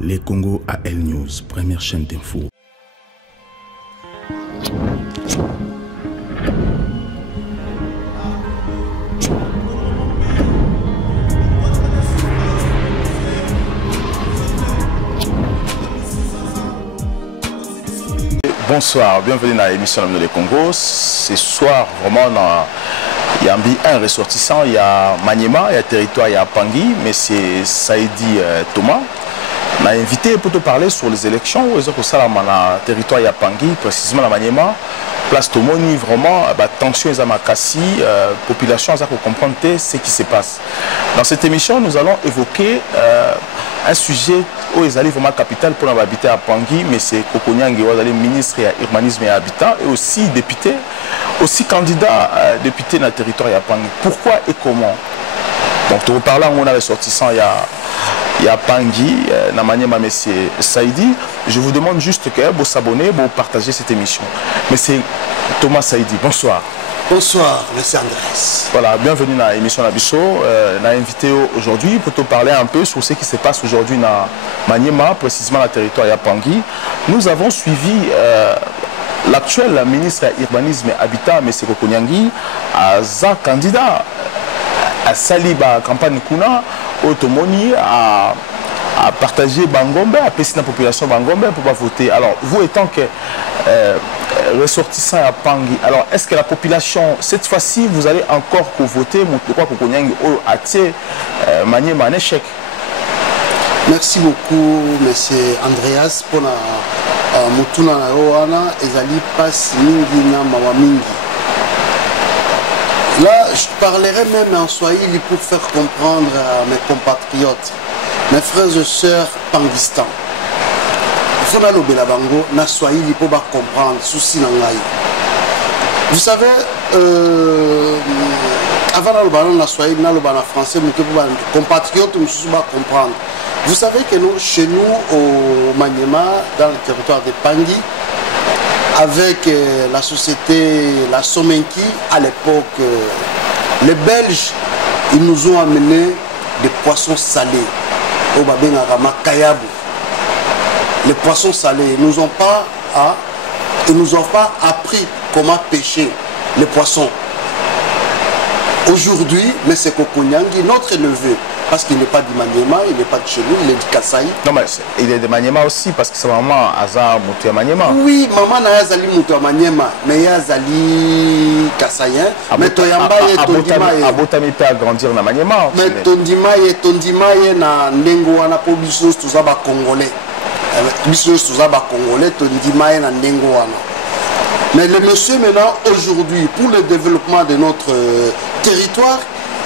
Les Congo AL News, première chaîne d'info. Bonsoir, bienvenue dans l'émission Les Congo. Ce soir, vraiment, il y a un ressortissant, il y a Maniema, il y a territoire, il y a Pangui, mais c'est Saïdi Thomas. On a invité pour te parler sur les élections. Ils ont que ça, le territoire, il y a Pangui, précisément la Maniema. Place Tomoni, vraiment, tension, ils ont makassi, population, ils ont comprendre ce qui se passe. Dans cette émission, nous allons évoquer un sujet où ils allaient vraiment capital pour habiter à Pangui, mais c'est Kokonyangui, ministre de l'urbanisme et habitat, et aussi député, aussi candidat député dans le territoire à Pangui. Pourquoi et comment? Donc, tu reparles, on a ressortissant, il y a Pangui, na Maniema, monsieur Saïdi. Je vous demande juste que vous s'abonnez, vous partagez cette émission. Mais c'est Thomas Saïdi. Bonsoir. Bonsoir, monsieur Andrés. Voilà, bienvenue dans l'émission Nabiso. On a invité aujourd'hui pour te parler un peu sur ce qui se passe aujourd'hui dans Maniema, précisément dans le territoire de Pangui. Nous avons suivi l'actuel ministre de l'Urbanisme et Habitat, M. Kokonyangui, à candidat à Saliba, campagne Kuna, Otomoni, à partager Bangombe, à passer la population Bangombe pour pas voter. Alors, vous étant que ressortissant à Pangui, alors est-ce que la population, cette fois-ci, vous allez encore voter pourquoi Kokonyangui a tiré Maniema un échec? Merci beaucoup, monsieur Andreas, pour la mutuna na Roana, ezali passe mingi na mawa mingi. Là, je parlerai même en swahili pour faire comprendre à mes compatriotes, mes frères et sœurs panguistans. Il faut aller au Bango, na swahili pour comprendre souci na ngai. Vous savez, avant d'aller na swahili, na français, mes compatriotes nous pas comprendre. Vous savez que nous, chez nous au Maniema, dans le territoire de Pangui, avec la société, la Somenki, à l'époque, les Belges, ils nous ont amené des poissons salés au Babengara Kayabu. Les poissons salés, ils nous ont pas appris comment pêcher les poissons. Aujourd'hui, M. Kokonyangui, notre neveu, parce qu'il n'est pas du Maniema, il n'est pas de chez nous, il est du Kasaï. Non, mais il est de Maniema aussi, parce que sa maman a Moutou à Maniema. Oui, maman n'a pas Moutou à Maniema, mais il y a Zali Kasaïen. Mais Toyamba et Tondima et Abotami peut agrandir dans Maniema. Mais Tondima et na Nengoana pour Bissos, tout ça, Congolais. Bissos, tout ça, Congolais, Tondima et na Nengoana. Mais le monsieur, maintenant, aujourd'hui, pour le développement de notre territoire,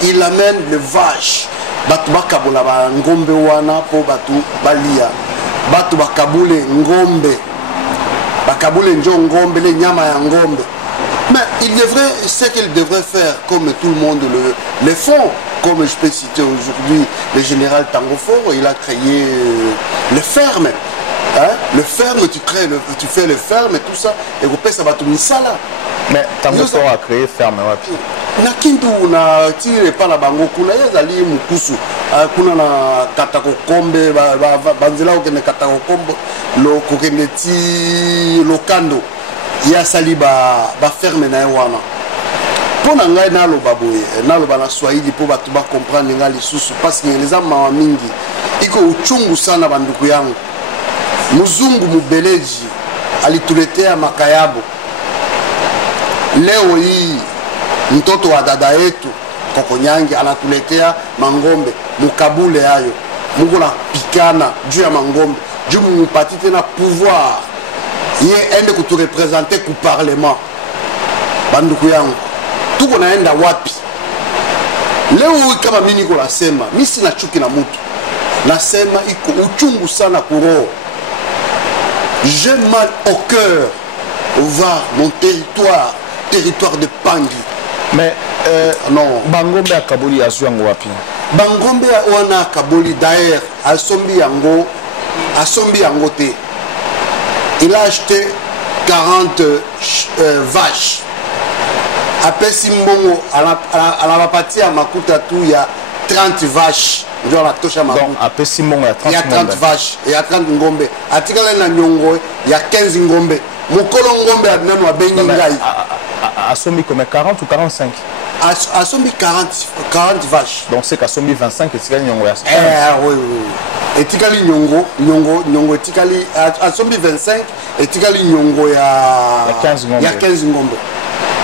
il amène les vaches. Batu bakabola ba ngombe wana po batu balia. Batu bakabule ngombe. Bakabule njo ngombe, les nyama ya ngombe. Mais il devrait, ce qu'il devrait faire, comme tout le monde le font, comme je peux citer aujourd'hui le général Tangoforo, il a créé les fermes. Hein? Le ferme, tu fais le ferme et tout ça, et vous payez ça va tout misala. Mais Tangoforo a créé ferme, ouais. Na kintu na tire pa na bango kuna yazali mukusu kuna na katako kombe banzela okene katako kombo lo kokende ti lokando ya sali ba ferme na wana pona ngai na lo baboye na lo bana swahili po batu ba comprendre ngali susu parce que les ama mingi iko uchungu sana banduku yangu muzungu mubeleji alituletea makayabo leo hii mtoto wa dada yetu Kokonyangui anatuletea mangombe mukabule hayo Mungu na pikana juu ya mangombe juu mupati tena pouvoir ye ende kuturepresenter ku parlement. Banduku yangu tuko naenda wapi leo? Kama mimi niko nasema mimi sina chuki na mtu, nasema iko uchungu sana kuroho. J'ai mal au cœur voir mon territoire de Pangui. Mais non. Bangombe à Kabuli a yango wapi? Bangombe wana a Kabuli d'ailleurs asombi yango te. Il a acheté 40 vaches. Après Simbongo à la partie à Makuta tout il y a 30 vaches. ndio na tosha mafuta. Donc après Simon il y a 30 vaches, il y a 30 ngombe. Atikala na nyongo, il y a 15 ngombe. Mukolo ngombe adnano abengi ngai. Asombi comme 40 ou 45. Asombi 40 vaches. Donc c'est qu'Asombi 25 et Tikali nyongo ya 15. Oui. Et Tikali nyongo Tikali Asombi 25 et Tikali nyongo ya 15 ngombe. Il y a 15 ngombe.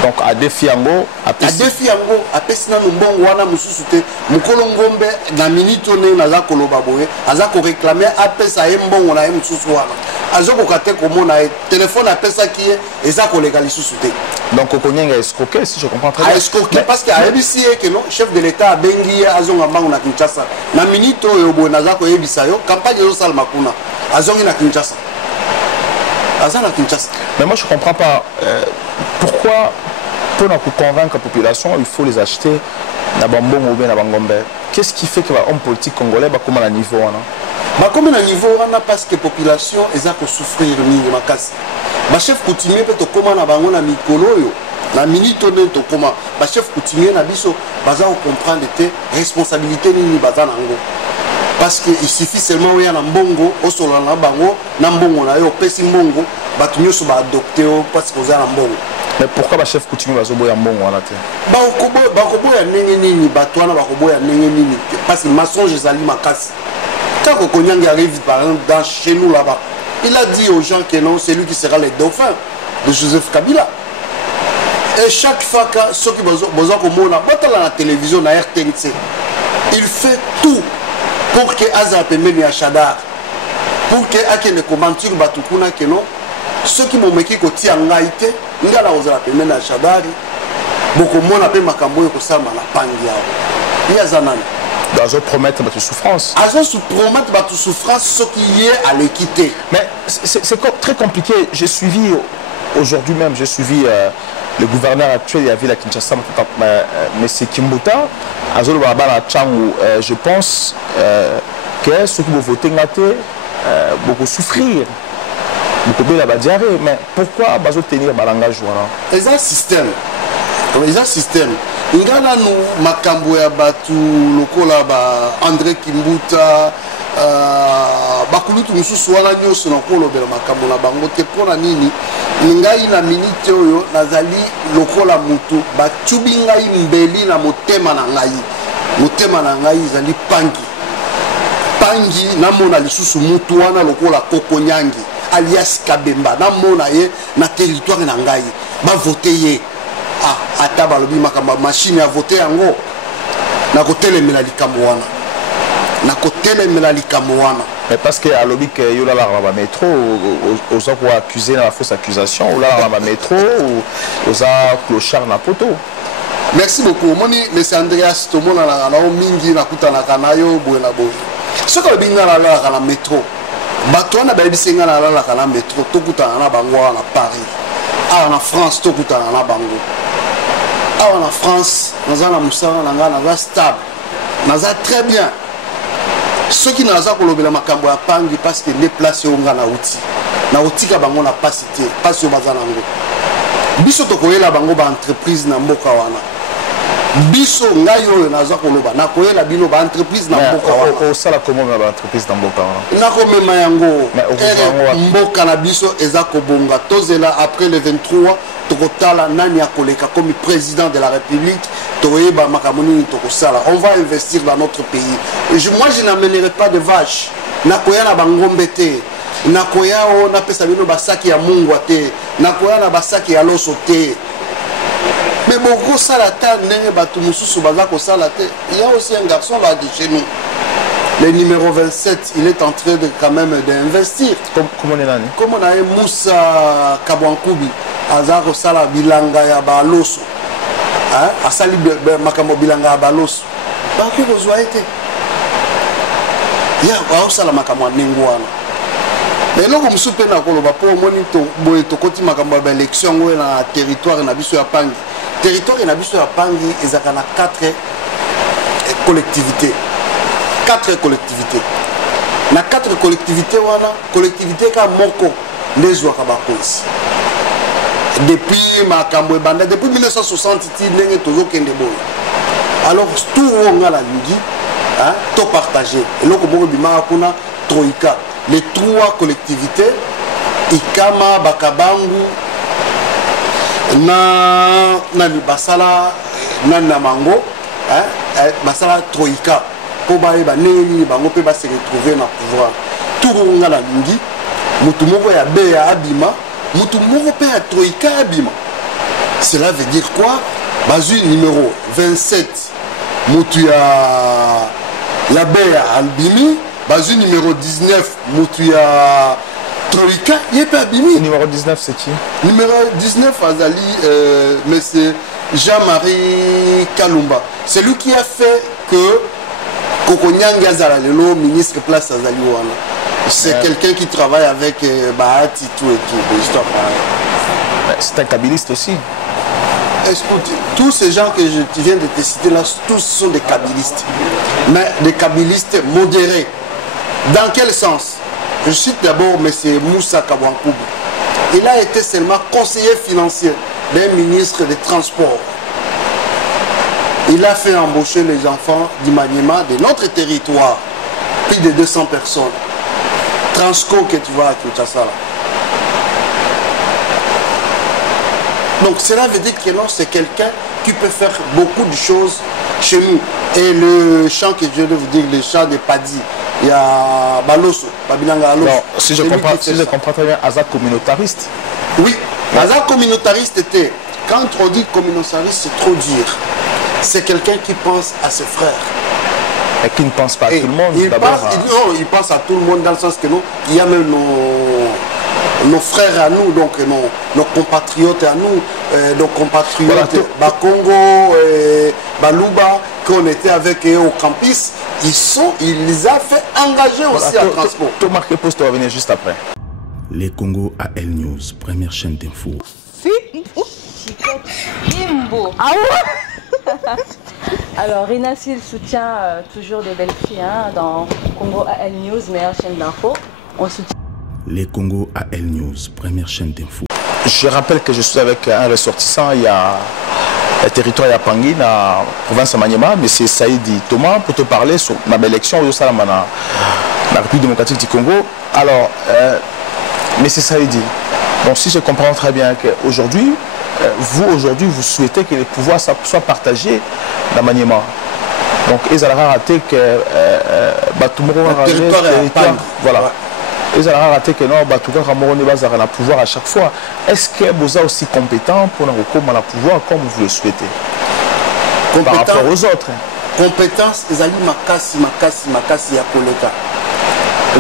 Donc à défi yango apesi nanu mbongo wana mususu te mukolo ngombe na minute one naza koloba boye aza ko réclamer apesa ye mbongo na ye mususu wana azokoka te komona ye téléphone apesaki ye eza koleka lisusu te. Donc okonyenga escroquer si je comprends très bien. Escroquer parce que ayebisi ye ke non chef de l'état abengi ye azonga mbango na Kinshasa na minute oyo boye naza koyebisa yo campagne ezosalama kuna azongi na Kinshasa. Mais moi je ne comprends pas pourquoi pour convaincre la population il faut les acheter na bambongo ou bien na bangombe. Qu'est-ce qui fait que l'homme politique congolais va comme à niveau comme à niveau parce que la population est à souffrir mingi makasi. Ba chef coutumier peut comment na bango na mikolo yo na minute to comment ba chef coutumier na biso baza comprendre tes responsabilités ni baza nango. Parce qu'il suffit seulement où il y a un bongo, au sol na bango, na bongo na yo pesi bongo, batu nyoso ba adopter parce que vous avez un bongo. Mais pourquoi le chef coutumier va zoboya bongo wana te? Ba kobo ya nenge nini batu wana ba kobo ya nenge nini parce que mensonge ezali makasi. Quand Kokonyangi arrive par exemple dans chez nous là-bas, il a dit aux gens que non, c'est lui qui sera le dauphin de Joseph Kabila. Et chaque fois que ceux qui besoin komona batala na télévision na RTNC, il fait tout pour que Aza pemeni ya Shadar, pour que ake ne commentaire batukuna que non, ceux qui m'ont meki ko ti angaite, ngala ozala pemeni ya Shadar, boko mona pe makambo yo ko sama na pangi yao. Ya zanani. Azo promettre battu souffrance. Azo promettre battu souffrance ce qui est à l'équité. Mais c'est très compliqué. J'ai suivi aujourd'hui même, j'ai suivi le gouverneur actuel de la ville à Kinshasa, M. Kimbuta, Azolo Babala Tchangou, je pense que ceux qui vont voter beaucoup souffrir, beaucoup de la diarrhée. Mais pourquoi Bazo tenir un langage? C'est un système. C'est un système. Il y a nous makambo ya batu lokola ba André Kimbuta bakulutu mususu wana nyoso na kolobela makambo na bango te pona nini ngai na minute oyo nazali lokola mutu batubi ngai mbeli na motema na ngai ezali pangi namona lisusu mutu wana lokola Kokonyangi alias Kabemba namona ye na territoire na ngai ba voter ye ata balobi makambo machine a voter yango na kotelemela likambo wana. Mais parce que à l'objet que yola la métro aux gens qui accusé dans la fausse accusation ou là la métro ou aux clochard na poto. Merci beaucoup. Moni monsieur Andreas tomona na mingi na kutana kanayo boena boy. Ce que binga la métro. Bato na ba bisenga la métro to kutana na bango na Paris. En France to kutana na bango. En France, nous avons un stable, nous avons très bien. Ceux qui nous ont makambo ya pangi parce que les places sont na outil. Na outil ka bango na pas cité, pas sur bazanango. Biso to koyela bango ba entreprise na mboka wana. Biso ngayo na za koloba na koyela bino ba entreprise na mboka wana. Au sala comment ba entreprise na mboka wana. Na ko mema yango. Mboka na biso eza ko bonga tozela après le 23 Tokotala nani akoleka comme président de la République, Toyeba Makamoni Tokosala. On va investir dans notre pays. Et moi je n'amènerai pas de vaches. Nakoya na bangombete. Nakoya o na pesa bino basaki ya mungwa te. Nakoya na basaki ya loso te. Mais beaucoup salata nenge batu mususu bazako salate. Il y a aussi un garçon là de chez nous. Le numéro 27, il est en train de quand même d'investir. Comment on est là? Comme on a Moussa Kabwankoubi. Azaro sala bilanga ya baloso asali makambo bilanga ya baloso baki kozwa ete ya osala makambo nengo wana eloko musu pe na koloba po moni to boye tokoti makambo ya élection ngo na territoire na biso ya pangi territoire na biso ya pangi ezaka na 4 collectivités na 4 collectivités wana collectivité ka moko ndezwa ka bakosi. Depuis makambo banda depuis 1960 ti ndenge tozo kende boy. Alors tout on a la lingi hein, tout partagé. Et là, comme on a Troïka, les 3 collectivités, Ikama, Bakabangu, na Basala, na Namango, hein, Basala Troïka, pour ba neni bango pe ba se retrouver na pouvoir. Tout le monde a lingi, mutumoko ya be ya abima, mutumoko pe ya Troïka abima. Cela veut dire quoi? Bazu numéro 27, mutu ya be ya albimi, bazu numéro 19, mutu ya Troïka, il pas abimi. Numéro 19, c'est qui? Numéro 19, Azali, monsieur Jean-Marie Kalumba. C'est lui qui a fait que Kokonyang Azala, le ministre place Azali Wana. C'est quelqu'un qui travaille avec Bahati, tout et tout. C'est un kabyliste aussi. Écoute, tous ces gens que je viens de te citer là, tous sont des kabylistes. Mais des kabylistes modérés. Dans quel sens? Je cite d'abord M. Moussa Kabwankoub. Il a été seulement conseiller financier d'un ministre des Transports. Il a fait embaucher les enfants d'Imaniema de notre territoire. Plus de 200 personnes. Transco que tu vois à Kinshasa. Donc cela veut dire que non, c'est quelqu'un qui peut faire beaucoup de choses chez nous. Et le chant que je veux vous dire, le chant de Padi, il y a Baloso, Babilanga Aloso. Non, si je comprends très bien, Azak communautariste. Oui, Azak communautariste était, quand on dit communautariste, c'est trop dire. C'est quelqu'un qui pense à ses frères. Et qui ne pense pas à tout le monde. Il pense à tout le monde dans le sens que nous, il y a même nos frères à nous, donc nos compatriotes à nous, nos compatriotes, voilà, Congo, Baluba, qu'on était avec eux au campus, ils les ont fait engager aussi à transport. Thomas Kepost va venir juste après. Les Congo AL News, première chaîne d'info. Ah ouais. Alors, Rinassil soutient toujours des belles filles hein, dans Congo AL News, meilleure chaîne d'info. On soutient. Les Congo AL News, première chaîne d'info. Je rappelle que je suis avec un ressortissant, il y a le territoire à Pangui, dans la province de Maniema, mais c'est Saïdi Thomas pour te parler sur ma belle élection au Salamana, la République démocratique du Congo. Alors, mais c'est Saïdi. Donc si je comprends très bien qu'aujourd'hui, vous souhaitez que les pouvoirs soient partagés dans Maniema. Donc, ils ont raté que le territoire, voilà. Ils ont raté que non, Batouka Ramorone Bazar a le pouvoir à chaque fois. Est-ce que vous êtes aussi compétent pour le pouvoir comme vous le souhaitez par rapport aux autres? Compétence, ils ont makasi ya koleka.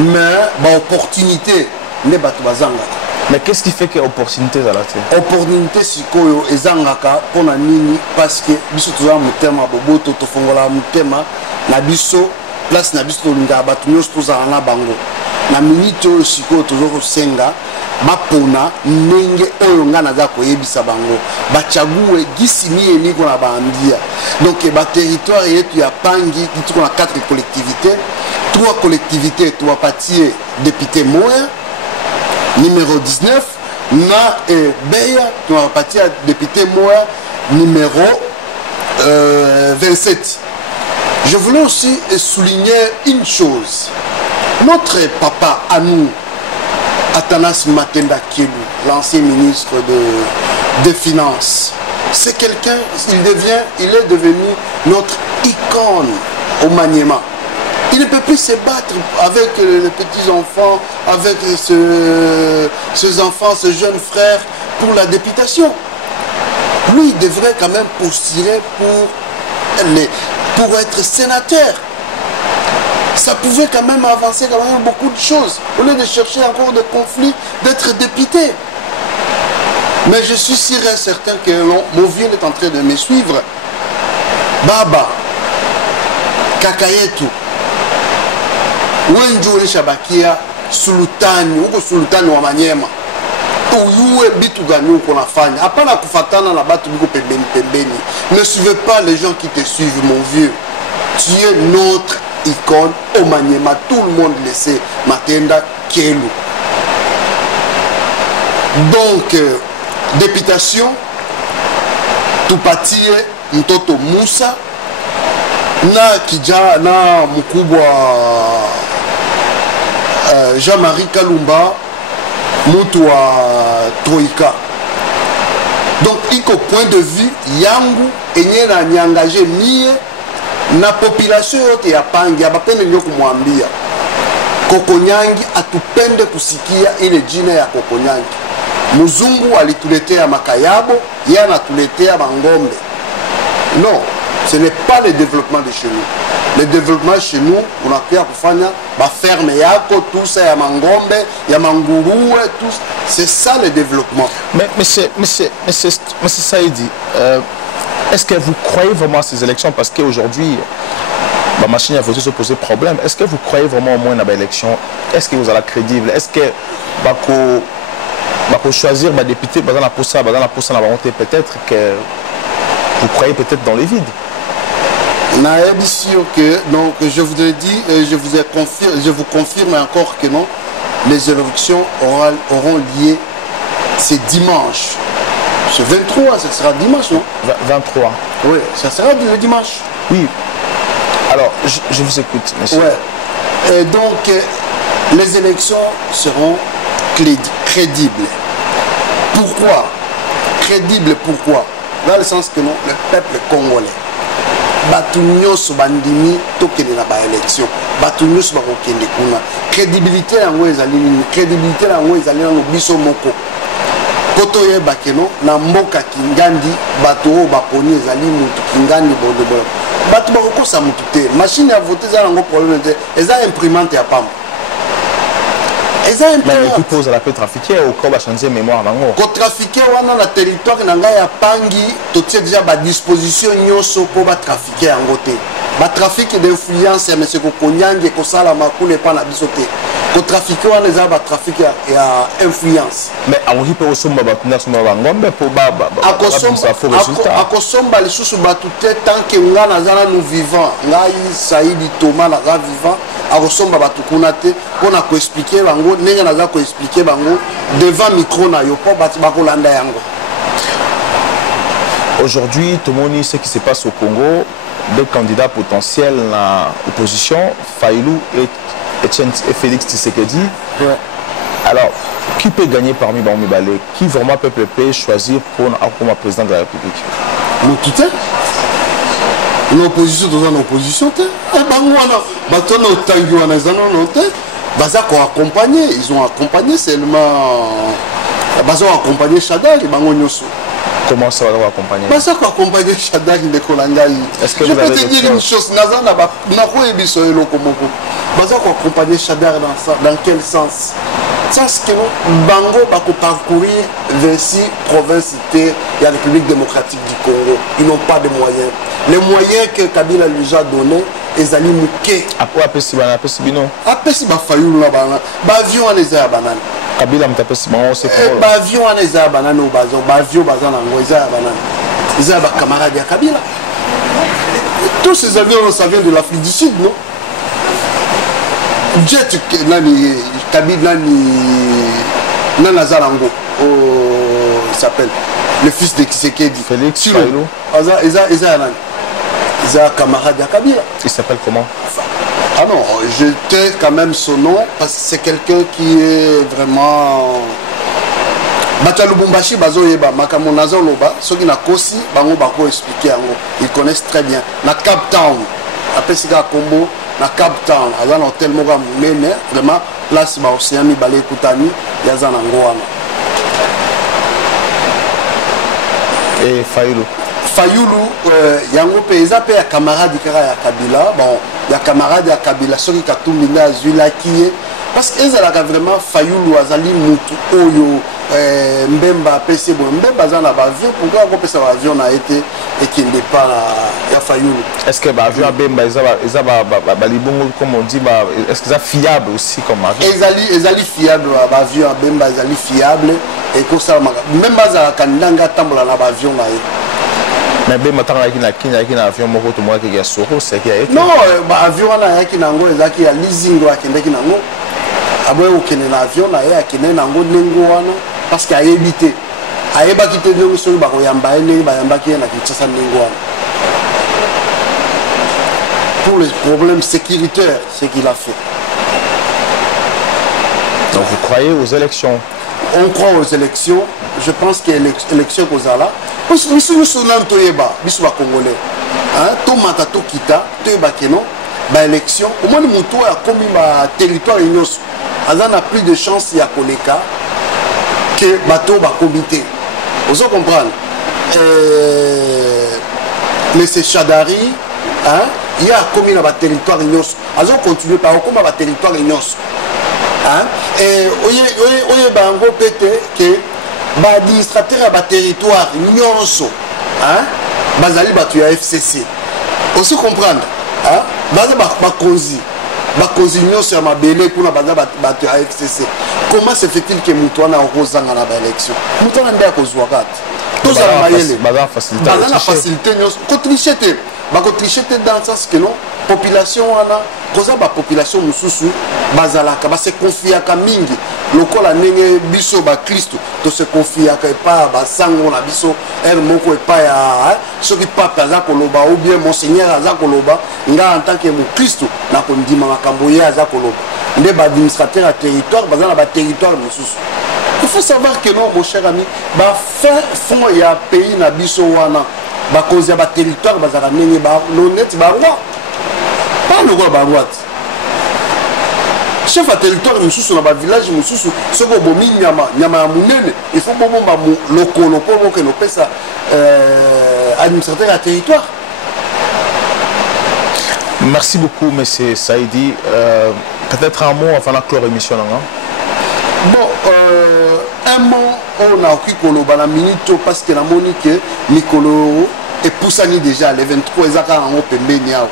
Mais opportunité, ne batubazanga. Mais qu'est-ce qui fait que l'opportunité est là? Opportunité, c'est que ezangaka pour nini parce que biso toza mutema boboto tofongola mutema na biso place na biso linga batu nyos toza na bango. Na minute oyo sikoyo tozokosenga bapona ndenge oyo nga naza koyebisa bango bachague gisi mieni kona bandia. Donc baterritoire yetu ya Pangi tuko na 4 collectivités, 3 collectivités tuwapatie député moya numéro 19 na Beya tuwapatie député moya numéro 27. Je voulais aussi souligner une chose. Notre papa à nous, Atanas Makenda Kielu, l'ancien ministre des Finances, c'est quelqu'un, il est devenu notre icône au Maniema. Il ne peut plus se battre avec les petits-enfants, avec ces enfants, ces jeunes frères pour la députation. Lui, il devrait quand même postuler pour être sénateur. Ça pouvait quand même avancer quand même beaucoup de choses. Au lieu de chercher encore des conflits, d'être député. Mais je suis sûr et certain que mon vieux est en train de me suivre. Baba, Kakayetu, Wenjou Shabakia, Sultani, Ugo Sultani wa Maniema. Uyue bitu gani uko nafanya. Hapana kufatana na batu biko pembeni pembeni. Ne suivez pas les gens qui te suivent, mon vieux. Tu es notre icône au Maniema, tout le monde le sait. Makenda Kielu. Donc, députation, Tupatie Mtoto Moussa, na kijana na mkubwa Jean-Marie Kalumba mutu wa Troika. Donc iko point de vue yangu enye na niangaje mie na population yote ya Pangi abapende ndio kumwambia Kokonyangi atupende kusikia ile jina ya Kokonyangi. Muzungu alituletea makayabo, yeye anatuletea mangombe. Non, ce n'est pas le développement de chez nous. Le développement chez nous, on a pu faire ma ferme yako, tout ça, ya mangombe, ya mangourou, tout ça. C'est ça le développement. Mais monsieur Saïdi, est-ce que vous croyez vraiment à ces élections? Parce qu'aujourd'hui, la machine à voter se pose problème. Est-ce que vous croyez vraiment au moins à l'élection? Est-ce que vous allez crédible? Est-ce que pour choisir des députés dans la poste, peut-être que vous croyez peut-être dans les vides? Naïb sûr que donc je vous ai dit, je vous confirme encore que non, les élections auront lieu ce dimanche. Ce 23, ce sera dimanche, non? 23. Oui, ça sera le dimanche. Oui. Alors, je vous écoute, monsieur. Ouais. Et donc, les élections seront crédibles. Pourquoi? Crédibles, pourquoi? Dans le sens que non, le peuple congolais. Batunyoso bandimi tokende na ba élection batunyoso bakokende kuna crédibilité yango ezali nini crédibilité yango ezali na biso moko koto ye bakeno na mboka kingandi bato o baponi ezali mutu kingandi bondo bato bakokosa mutu te machine à voter za nango problème te eza imprimante ya pamba. Mais qui pose la peu trafiquer au corps va changer mémoire nango. Ko trafiquer wana na territoire na ngai ya Pangi to tie déjà ba disposition nyoso po ba trafiquer yango te. Ba trafic d'influence ya monsieur Kokonyangi ko sala makule pa na biso te. Ko trafiquer wana za ba trafic ya influence. Mais on peut osomba ba tuna somba ngombe po baba. Akosomba lisusu batu te tant que ngana zana nous vivants. Ngai Saïdi Thomas na vivant akosomba batu kuna te pona ko expliquer bango ndenge naza ko expliquer bango devant micro na yo po batu bakolanda yango. Aujourd'hui, tout le monde sait ce qui se passe au Congo. Deux candidats potentiels à l'opposition, Faïlou et Félix Tshisekedi. Ouais. Alors, qui peut gagner parmi Baoumi Balé? Qui vraiment peut choisir pour comme président de la République? Nous tout est. L'opposition, dans l'opposition, ils ont accompagné seulement. Ils ont accompagné Shadak et Bangonyoso. Comment ça va accompagner? Ils ont accompagné Shadak et Kolangaï. Je peux te dire une chose. Ils ont accompagné Shadak dans quel sens? Sens que Bango va parcourir 26 provinces de la République démocratique du Congo. Ils n'ont pas de moyens. Les moyens que Kabila lui a donnés, ils allaient mouquer. Après, après, si Fayou là, avion on les a banane. Kabila m'tapesi bon c'est comment? Avion on les a banane au bazon, avion bazan en ils a banane. Ils ont des camarades de Kabila. Tous ces avions, ça vient de l'Afrique du Sud, non? Jet nani Kabila nani Nazarango, il s'appelle le fils de Tshisekedi. Félix Faïlou. Ils ont camarade de Kabila. Il s'appelle comment? Ah non, je tais quand même son nom parce que c'est quelqu'un qui est vraiment. Batalubumbashi bazoyeba makamonazo loba ceux qui na kosi bango bako expliquer yango ils connaissent très bien na Cape Town après sika Kombo na Cape Town azana hôtel moko mene vraiment place ba océan mi balé kutani yazana ngoana. Et Fayoulou yango pe eza pe ya camarade kaka ya Kabila bon ya camarade ya Kabila soki katumbi na azwilaki parce que ezalaka vraiment Fayoulou azali mutu oyo Mbemba PC bon Mbemba za na bavio pourquoi ko pesa avion na été et qui n'est pas ya Fayoulou. Est-ce que avion Mbemba eza ba libongo comme on dit est-ce que ça fiable aussi comme avion? Ezali fiable avion Mbemba ezali fiable et ko ça même baza kananga tambola na avion na ye. Mais Mbemba tanga ki na avion moko to moi qui ya soro c'est qui a été. Non avion na yaki nango ezaki ya leasing wa kendeki nango. Aboye okene na avion na ye akene nango nengo wana parce qu'il a évité quitter le sol ba koyamba ene ba yamba ki na Kinshasa nengo wana. pour les problèmes sécuritaires, ce qu'il a fait. Donc vous croyez aux élections? On croit aux élections. Je pense que l'élection qu'on a là, nous sommes Congolais. Tomata Tokita, Toyeba Keno, élection. Au moins, nous avons commis un territoire et nous avons plus de chances à Koleka que bateau va comité. Vous comprenez? Mais c'est Chadari, il y a commis un territoire et nous avons continué par un territoire et nous. Et oye bango pete que l'administrateur a un territoire nyonso bazali batu ya FCC aussi comprendre baza bakonzi nyonso ya mabele kuna baza batu ya FCC. Comment se fait-il que mutu wana okozanga na baélection mutu wana nde akozwa kati tozala mayele baza na facilité nyonso kotriche te bakotriche te dans le sens que non population wana koza population mususu bazalaka base confiaka mingi lokola ndenge biso bakristo to se confiaka epa basango na biso moko epa ya soki pape aza koloba ou bien monseigneur aza koloba nga en tant que mukristo na kondima makambo ye aza koloba nde administrateur ya territoire baza na territoire mususu. Il faut savoir que non mon cher ami fond ya pays na biso wana bakozi ya territoire bazala ndenge l'honnête barwa pas le roi barwat chef à territoire mususu na village mususu soko bomi nyama ya munene il faut bomba lokolo po que no pesa administrateur à territoire. Merci beaucoup monsieur Saïdi. Peut-être un mot avant la clore émission. Bon, un mot on a pris koloba la minute parce que la monique Nicolo est poussani déjà les 23 ezaka en pembeni yao.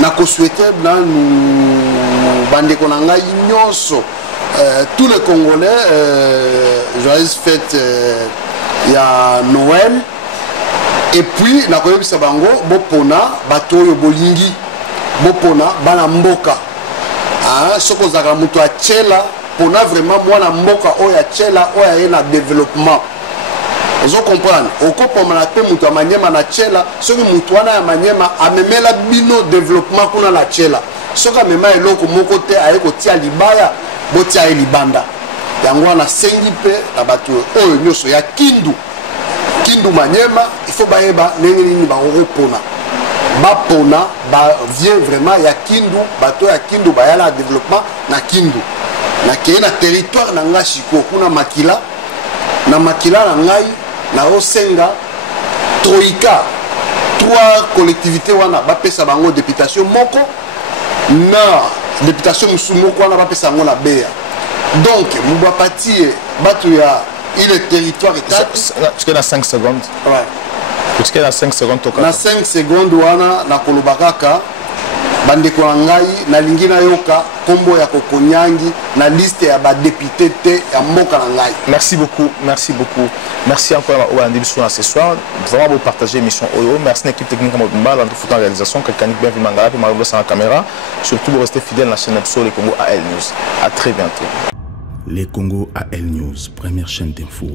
Nako souhaiter na nous bande ko nanga nyonso tous les Congolais joyeuse fête ya Noël et puis nako yebisa bango bopona bato yo bolingi bopona bana mboka soko zaka mutu achela pona vraiment mwana mboka oya achela oya ye na développement. Vous comprenez? Au copo manape mutu amanyema na chela soki mutu wana ya manyema amemela bino développement kuna la chela soki amema eloko moko te aye kotia libaya botia ye libanda yango wana sengi mpe na bato oyo nyonso ya kindu manyema il faut bayeba ndenge nini bakokopona bapona vient vraiment ya kindu bato ya kindu bayala développement na kindu nakeye na territoire na nga shiko kuna makila na ngai na osenga troika 3 collectivités wana bapesa bango députation moko na députation musu moko wana bapesa bango na beya donc mubapati bato ya ile territoire tu na 5 secondes ouais tu na 5 secondes toka na 5 secondes wana na koloba kaka bandeko na ngai nalingi nayoka kombo ya kokonyangi na liste ya ba député te ya mboka na ngai. Merci beaucoup, merci encore au Andibiso ce soir. Vraiment vous partager l'émission Oyo. Merci à l'équipe technique Modumba, dans toute la réalisation, quelqu'un qui bien vu Mangala puis Mario sur la caméra. Surtout vous restez fidèles à la chaîne Absol les Congo AL News. À très bientôt. Les Congo AL News, première chaîne d'info.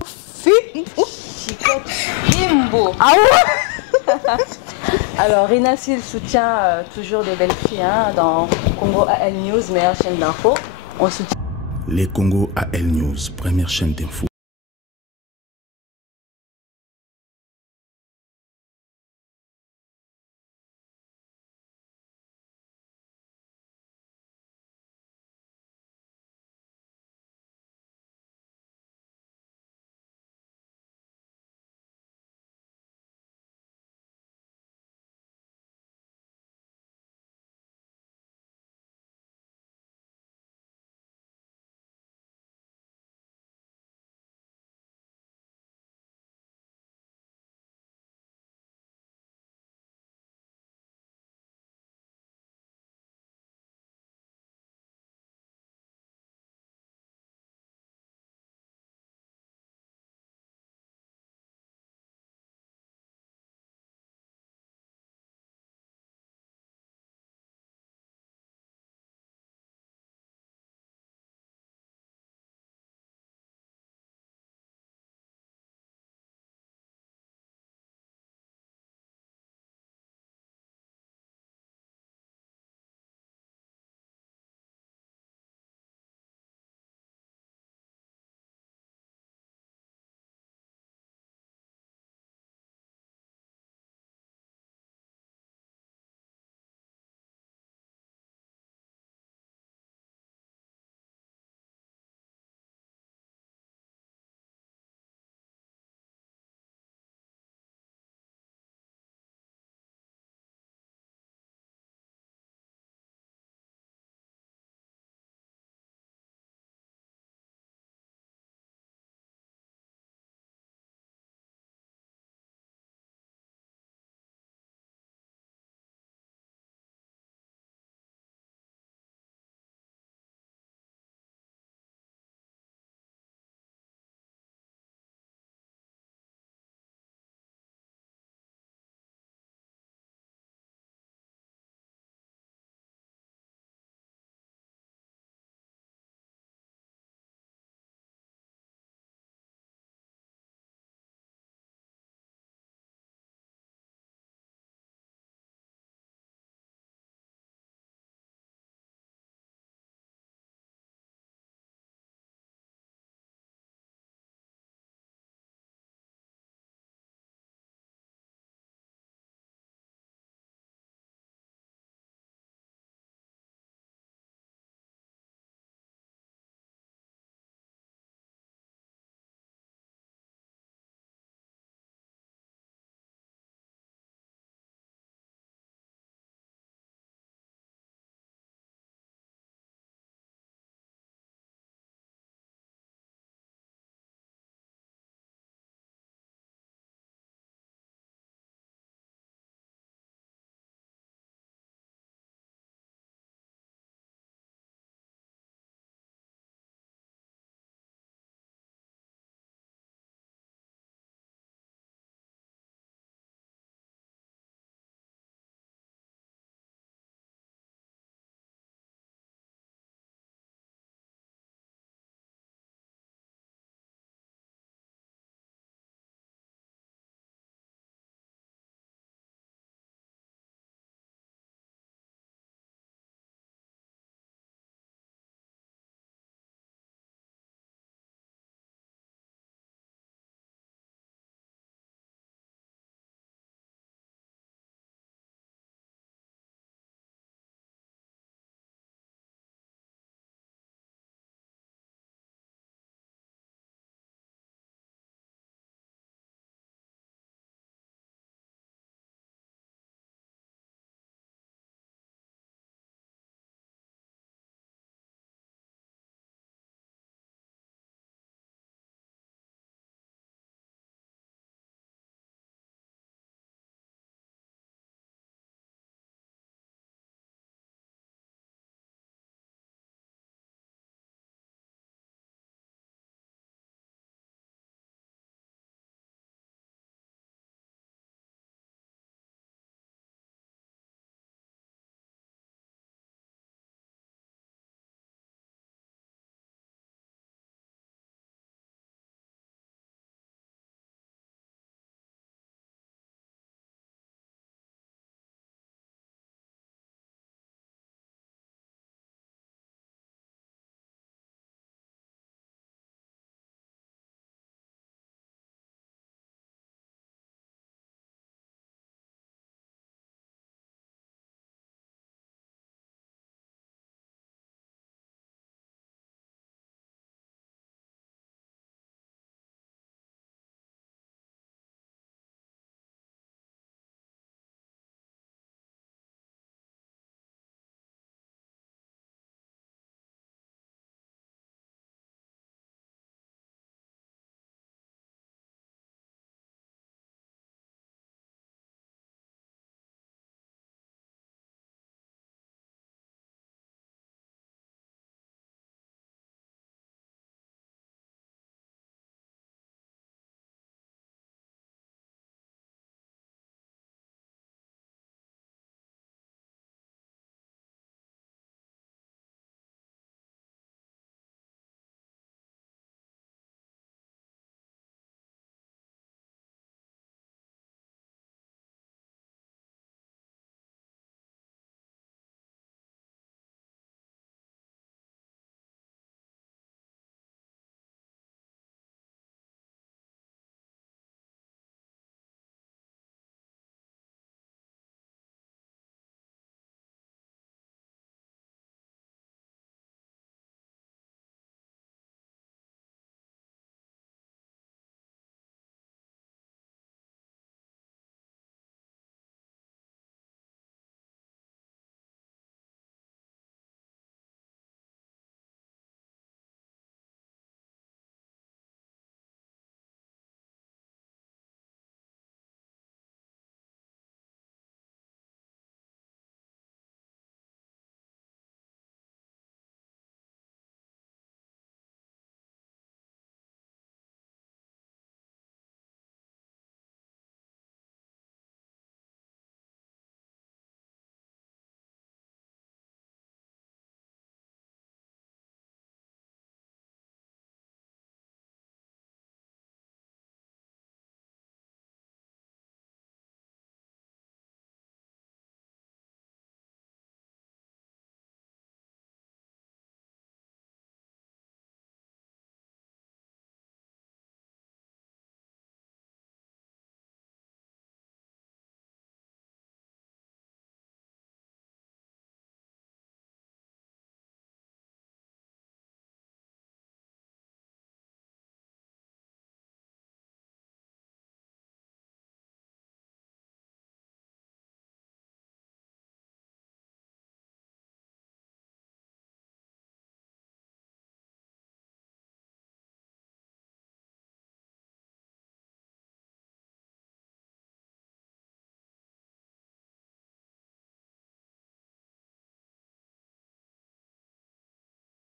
Alors, Rinassil soutient toujours des belles filles dans Congo AL News, meilleure chaîne d'info. On soutient. Les Congo AL News, première chaîne d'info.